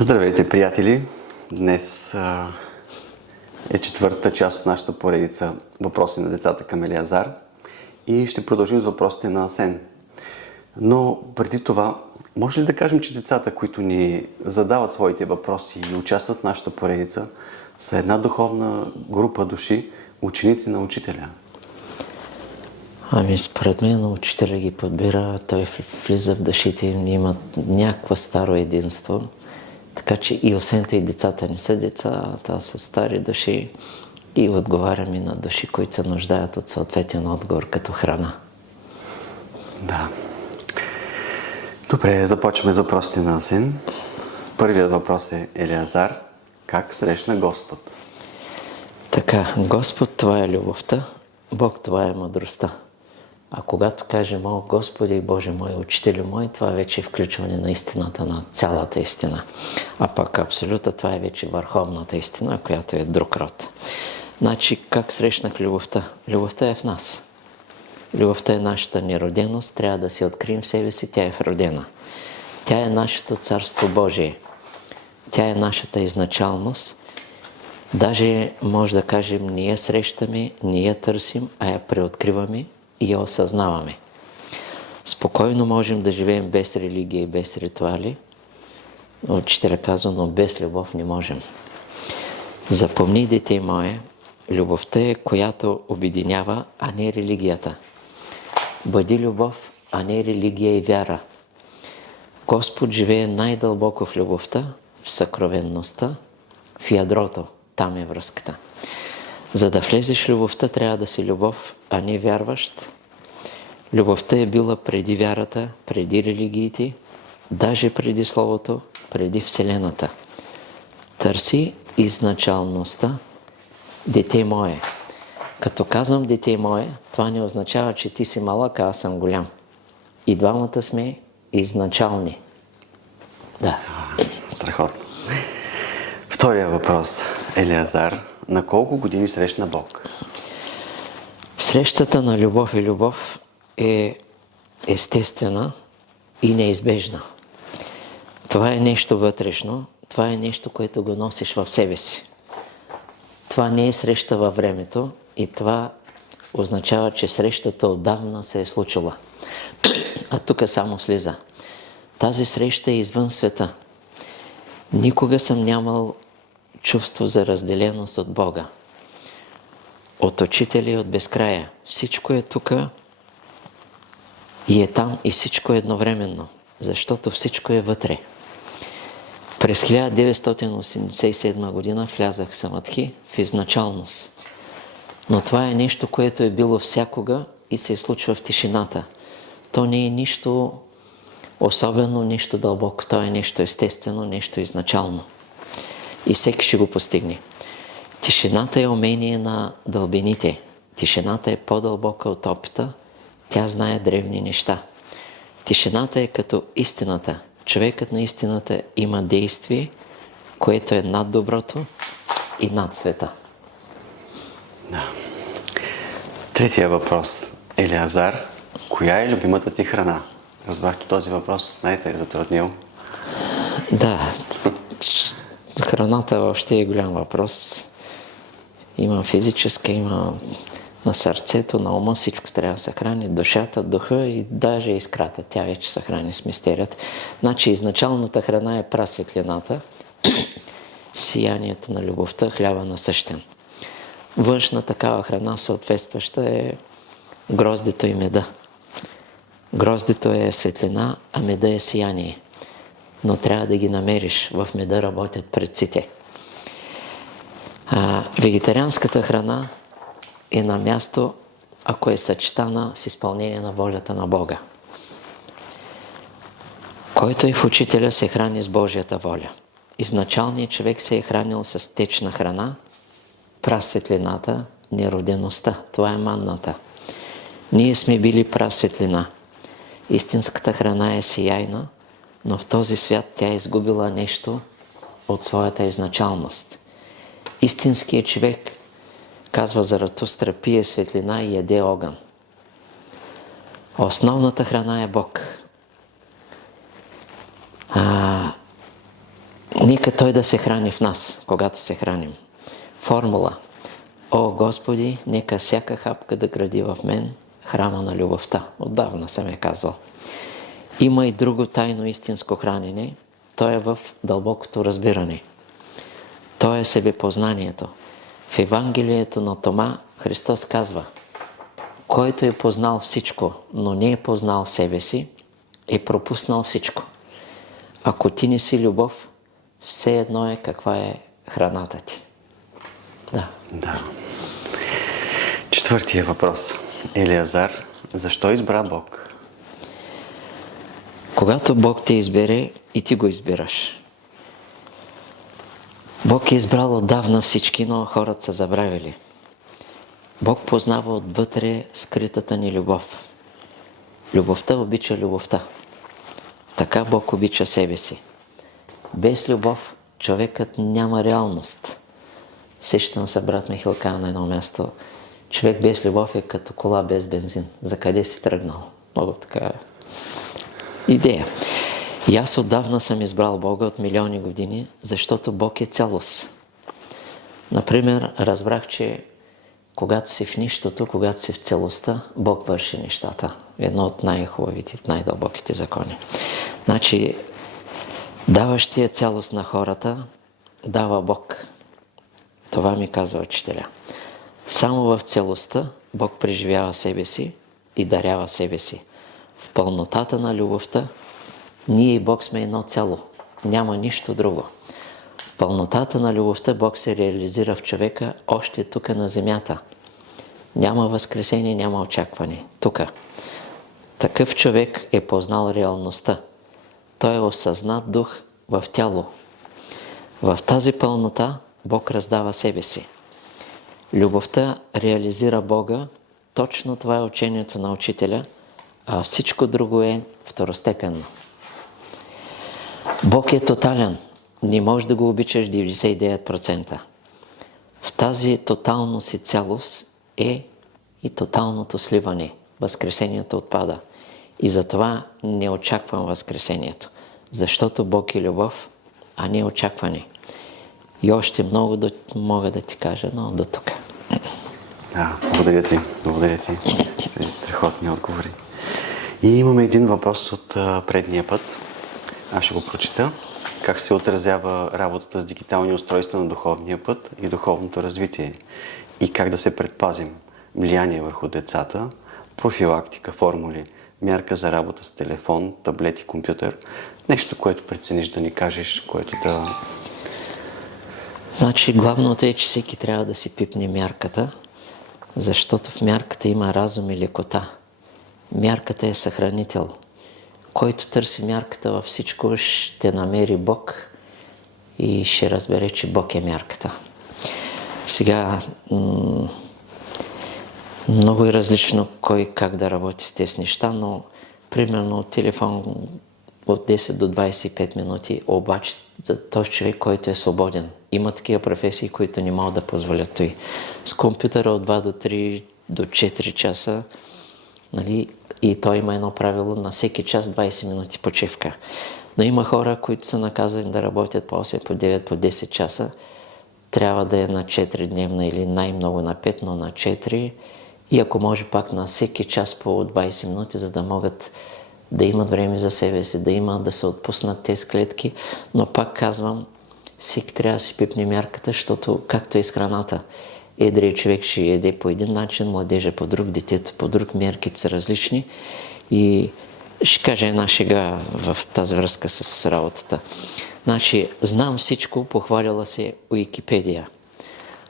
Здравейте, приятели! Днес е четвъртата част от нашата поредица въпроси на децата към Елиазар и ще продължим с въпросите на Асен. Но преди това, може ли да кажем, че децата, които ни задават своите въпроси и участват в нашата поредица, са една духовна група души, ученици на учителя? Според мен учителя ги подбира, той влиза в душите им, имат някакво старо единство. Така че и освен това и децата не са деца, това са стари души и отговаряме на души, които се нуждаят от съответен отговор като храна. Да. Добре, започваме с въпросите на Асен. Първият въпрос е: Елиазар, как срещна Господ? Така, Господ, това е любовта, Бог, това е мъдростта. А когато кажем: о, Господи, Боже мой, Учителю мой, това вече е включване на истината, на цялата истина. А пък абсолюта, това е вече върховната истина, която е друг род. Значи, как срещнах любовта? Любовта е в нас. Любовта е нашата нероденост, трябва да си открием в себе си, тя е вродена. Тя е нашето Царство Божие. Тя е нашата изначалност. Даже може да кажем, не я срещаме, не я търсим, а я преоткриваме и я осъзнаваме. Спокойно можем да живеем без религия и без ритуали. Учителя казва, но без любов не можем. Запомни, дете мое, любовта е, която обединява, а не религията. Бъди любов, а не религия и вяра. Господ живее най-дълбоко в любовта, в съкровенността, в ядрото. Там е връзката. За да влезеш в любовта, трябва да си любов, а не вярващ. Любовта е била преди вярата, преди религиите, даже преди Словото, преди Вселената. Търси изначалността, дете мое. Като казвам дете мое, това не означава, че ти си малък, а аз съм голям. И двамата сме изначални. Да. Страхотно. Втория въпрос. Елиазар, на колко години срещна Бог? Срещата на любов и любов е естествена и неизбежна. Това е нещо вътрешно, това е нещо, което го носиш в себе си. Това не е среща във времето и това означава, че срещата отдавна се е случила. А тук само слиза. Тази среща е извън света. Никога съм нямал чувство за разделеност от Бога, от Учителя и от безкрая. Всичко е тук и е там, и всичко е едновременно, защото всичко е вътре. През 1987 година влязах в самадхи, в изначалност. Но това е нещо, което е било всякога и се случва в тишината. То не е нищо особено, нищо дълбоко. То е нещо естествено, нещо изначално. И всеки ще го постигне. Тишината е умение на дълбините. Тишината е по-дълбока от опита. Тя знае древни неща. Тишината е като истината. Човекът на истината има действие, което е над доброто и над света. Да. Третия въпрос. Елиазар, коя е любимата ти храна? Разбрах, че този въпрос, знаете, е затруднил. Да, храната въобще е голям въпрос. Има физическа, има на сърцето, на ума, всичко трябва да се храни, душата, духа и даже искрата. Тя вече се храни с мистерията. Значи изначалната храна е прасветлината, сиянието на любовта, хляба насъщен. Външна такава храна, съответстваща, е гроздето и меда. Гроздето е светлина, а меда е сияние. Но трябва да ги намериш. В меда работят предците. Вегетарианската храна е на място, ако е съчетана с изпълнение на волята на Бога. Който е в Учителя, се храни с Божията воля. Изначалният човек се е хранил с течна храна, прасветлината, неродеността. Това е манната. Ние сме били прасветлина. Истинската храна е сияйна, но в този свят тя е изгубила нещо от своята изначалност. Истинският човек, казва Заратустра, пие светлина и яде огън. Основната храна е Бог. Нека Той да се храни в нас, когато се храним. Формула. О, Господи, нека всяка хапка да гради в мен храма на любовта. Отдавна съм я казвал. Има и друго тайно истинско хранене. То е в дълбокото разбиране. То е себепознанието. В Евангелието на Тома Христос казва: който е познал всичко, но не е познал себе си, е пропуснал всичко. Ако ти не си любов, все едно е каква е храната ти. Да. Четвъртия въпрос. Елиазар, защо избра Бог? Когато Бог те избере, и ти го избираш. Бог е избрал отдавна всички, но хората са забравили. Бог познава отвътре скритата ни любов. Любовта обича любовта. Така Бог обича себе си. Без любов човекът няма реалност. Сещам се, брат Михаил каза на едно място: човек без любов е като кола без бензин. За къде си тръгнал? Много така идея. И аз отдавна съм избрал Бога от милиони години, защото Бог е цялост. Например, разбрах, че когато си в нищото, когато си в целостта, Бог върши нещата. Едно от най-хубавите, най-дълбоките закони. Значи, даващия цялост на хората дава Бог. Това ми казва учителя. Само в целостта Бог преживява себе си и дарява себе си. В пълнотата на любовта ние и Бог сме едно цяло. Няма нищо друго. В пълнотата на любовта Бог се реализира в човека още тук на земята. Няма възкресение, няма очакване. Тук. Такъв човек е познал реалността. Той е осъзнат дух в тяло. В тази пълнота Бог раздава себе си. Любовта реализира Бога. Точно това е учението на учителя, а всичко друго е второстепенно. Бог е тотален. Не можеш да го обичаш 99%. В тази тоталност и цялост е и тоталното сливане. Възкресението отпада. И затова не очаквам възкресението. Защото Бог е любов, а не очакване. И още много мога да ти кажа, но до тук. Благодаря ти. Благодаря ти. Тези страхотни отговори. И имаме един въпрос от предния път. Аз ще го прочита. Как се отразява работата с дигитални устройства на духовния път и духовното развитие? И как да се предпазим? Влияние върху децата, профилактика, формули, мярка за работа с телефон, таблет и компютър. Нещо, което прецениш да ни кажеш, което да... Значи, главното е, че всеки трябва да си пипне мярката, защото в мярката има разум и лекота. Мярката е съхранител. Който търси мярката във всичко, ще намери Бог и ще разбере, че Бог е мярката. Сега, много е различно кой как да работи с тези неща, но примерно телефон от 10 до 25 минути, обаче за този човек, който е свободен. Има такива професии, които не могат да позволят той. С компютъра от 2 до 3 до 4 часа, нали, и той има едно правило на всеки час 20 минути почивка. Но има хора, които са наказани да работят по 8, по 9, по 10 часа. Трябва да е на 4 дневна или най-много на 5, но на 4. И ако може пак на всеки час по 20 минути, за да могат да имат време за себе си, да се отпуснат тези клетки. Но пак казвам, всеки трябва да си пипне мярката, защото както е с храната. Едрият човек ще яде по един начин, младежа по друг, детето по друг, мерките са различни. И ще кажа една шега в тази връзка с работата. Значи, знам всичко, похвалила се Уикипедия.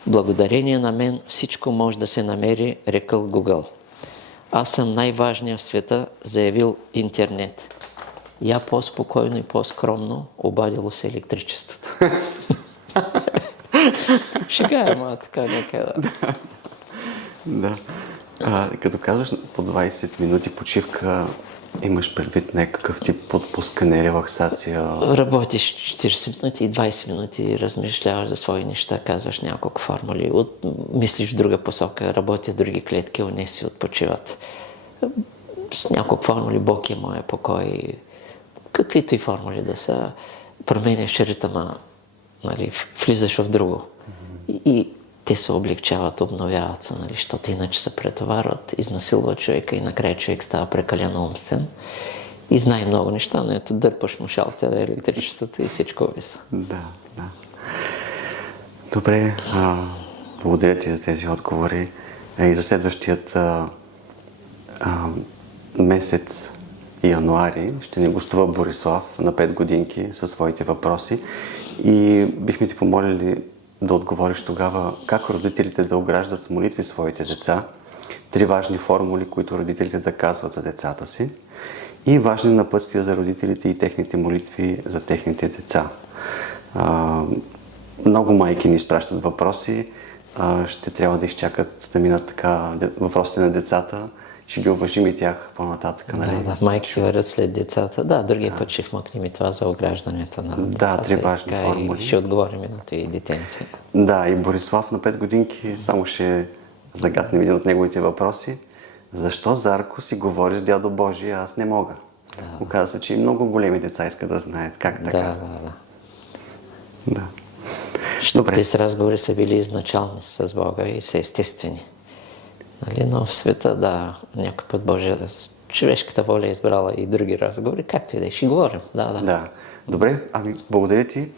Благодарение на мен всичко може да се намери, рекъл Google. Аз съм най-важният в света, заявил интернет. Я по-спокойно и по-скромно обадило се електричеството. Шега е, ама така нека Да. Като казваш по 20 минути почивка, имаш предвид някакъв тип отпускане, релаксация? Работиш 40 минути и 20 минути, размишляваш за свои неща, казваш няколко формули, мислиш в друга посока, работят други клетки, они си отпочиват. С няколко формули, Бог е моя покой, каквито и формули да са. променяш ритъма, нали, влизаш в друго. И те се облегчават, обновяват се, нали, защото иначе се претоварват, изнасилват човека и накрая човек става прекалено умствен. И знае много неща, но ето дърпаш му шалтера, електричеството и всичко виса. Да, да. Добре, благодаря ти за тези отговори. И за следващият месец януари ще ни гостува Борислав на 5 годинки със своите въпроси и бихме ти помолили да отговориш тогава как родителите да ограждат с молитви своите деца, 3 важни формули, които родителите да казват за децата си и важни напътствия за родителите и техните молитви за техните деца. Много майки ни изпращат въпроси, ще трябва да изчакат да минат така въпросите на децата. Ще ги уважим и тях по-нататък. Нали? Да, майките вървят след децата. Да, другия път ще вмъкнем и това за ограждането на децата. Да, 3 важни формули. И ще отговорим и на тези детенци. Да, и Борислав на 5 годинки само ще загатнем един от неговите въпроси. Защо Зарко си говори с дядо Божи, а аз не мога? Да. Оказва се, че и много големи деца искат да знаят как така. Да. Защото тези разговори са били изначални с Бога и са естествени. Нали? Но в света, да, някой път Божия, човешката воля е избрала и други разговори, както и да ще говорим. Да. Добре, благодаря ти.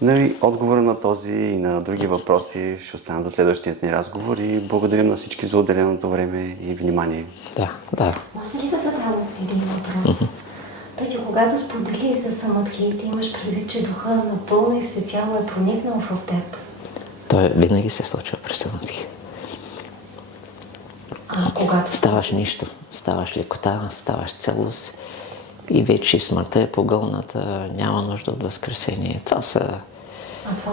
Нали, отговора на този и на други въпроси ще остана за следващият ни разговор и благодарим на всички за отделеното време и внимание. Да. Може ли да задам един въпрос? Петя, когато сподели за самадхиите, имаш предвид, че духа напълно и всецяло е проникнал в теб? Той винаги се случва при самадхи. Когато ставаш нищо, ставаш лекота, ставаш целост и вече смъртта е погълната, няма нужда от възкресение. Това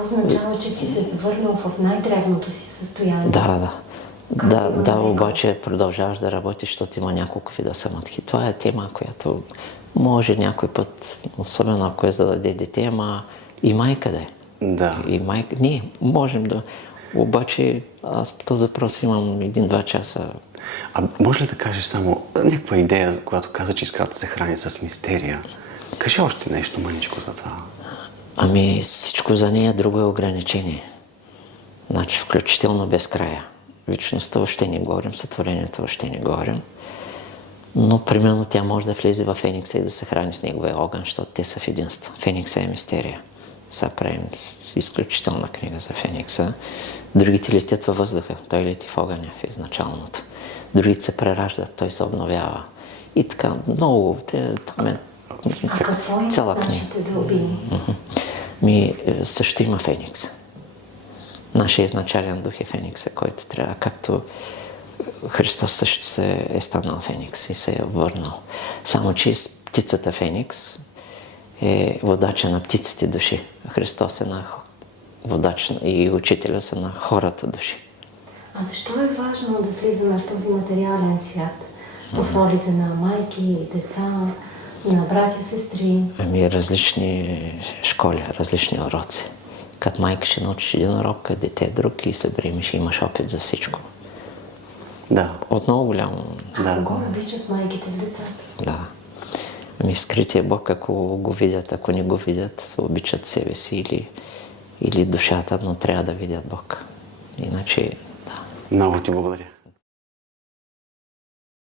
означава, че си се завърнал в най-древното си състояние. Да, обаче продължаваш да работиш, защото има няколко вида самадхи. Това е тема, която може някой път, особено ако е зададе дете, ама и майка да е. Да. И майка, ние можем да... Обаче аз по този въпрос имам 1-2 часа. Може ли да кажеш само някаква идея, когато каза, че иска да се храни с мистерия? Кажи още нещо мъничко за това. Всичко за нея друго е ограничение. Значи, включително без края. Вечността въобще не говорим, сътворението въобще не говорим. Но, примерно, тя може да влезе в Феникса и да се храни с неговия огън, защото те са в единство. Феникса е мистерия. Сега правим изключителна книга за Феникса. Другите летят във въздуха, той лети в огъня, в изначалното. Другите се прераждат, той се обновява. И така, много. Там е какво цяла книга. Да убие? Също има Феникса. Нашия изначален дух е Феникса, който трябва, както Христос също се е станал Феникс и се е върнал. Само че птицата Феникс е водача на птиците души. Христос е на водач и учителя са на хората души. А защо е важно да слизаме в този материален свят? В ролите на майки, деца, на братя, сестри? Различни школи, различни уроци. Като майка ще научиш един урок, като дете друг и след време ще имаш опит за всичко. Да. От много голямо. Кого обичат майките в децата? Да. Скрития Бог, ако го видят, ако не го видят, се обичат себе си или душата, но трябва да видят Бог. Иначе, да. Много ти благодаря.